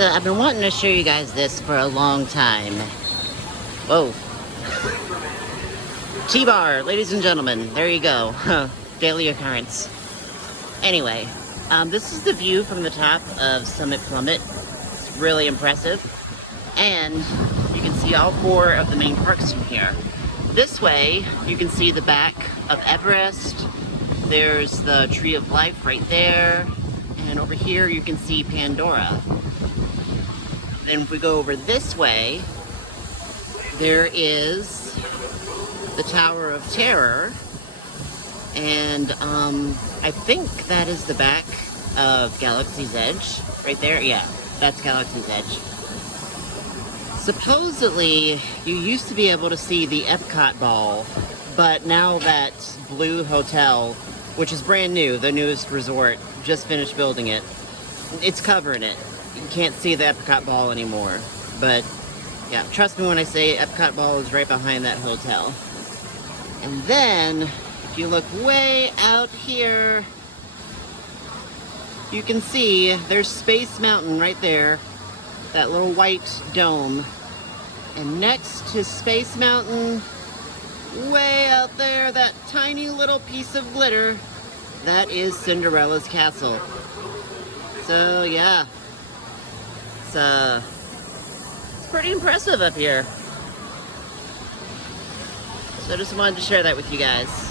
So I've been wanting to show you guys this for a long time. Whoa. T-bar, ladies and gentlemen. There you go. Daily occurrence. Anyway, this is the view from the top of Summit Plummet. It's really impressive. And you can see all four of the main parks from here. This way, you can see the back of Everest. There's the Tree of Life right there. And over here, you can see Pandora. Then if we go over this way, there is the Tower of Terror. And I think that is the back of Galaxy's Edge. Right there, yeah, that's Galaxy's Edge. Supposedly, you used to be able to see the Epcot ball, but now that Blue Hotel, which is brand new, the newest resort, just finished building it, it's covering it. You can't see the Epcot ball anymore. But yeah, trust me when I say Epcot ball is right behind that hotel. And then, if you look way out here, you can see there's Space Mountain right there. That little white dome. And next to Space Mountain, way out there, that tiny little piece of glitter, that is Cinderella's castle. So yeah, it's pretty impressive up here. So I just wanted to share that with you guys.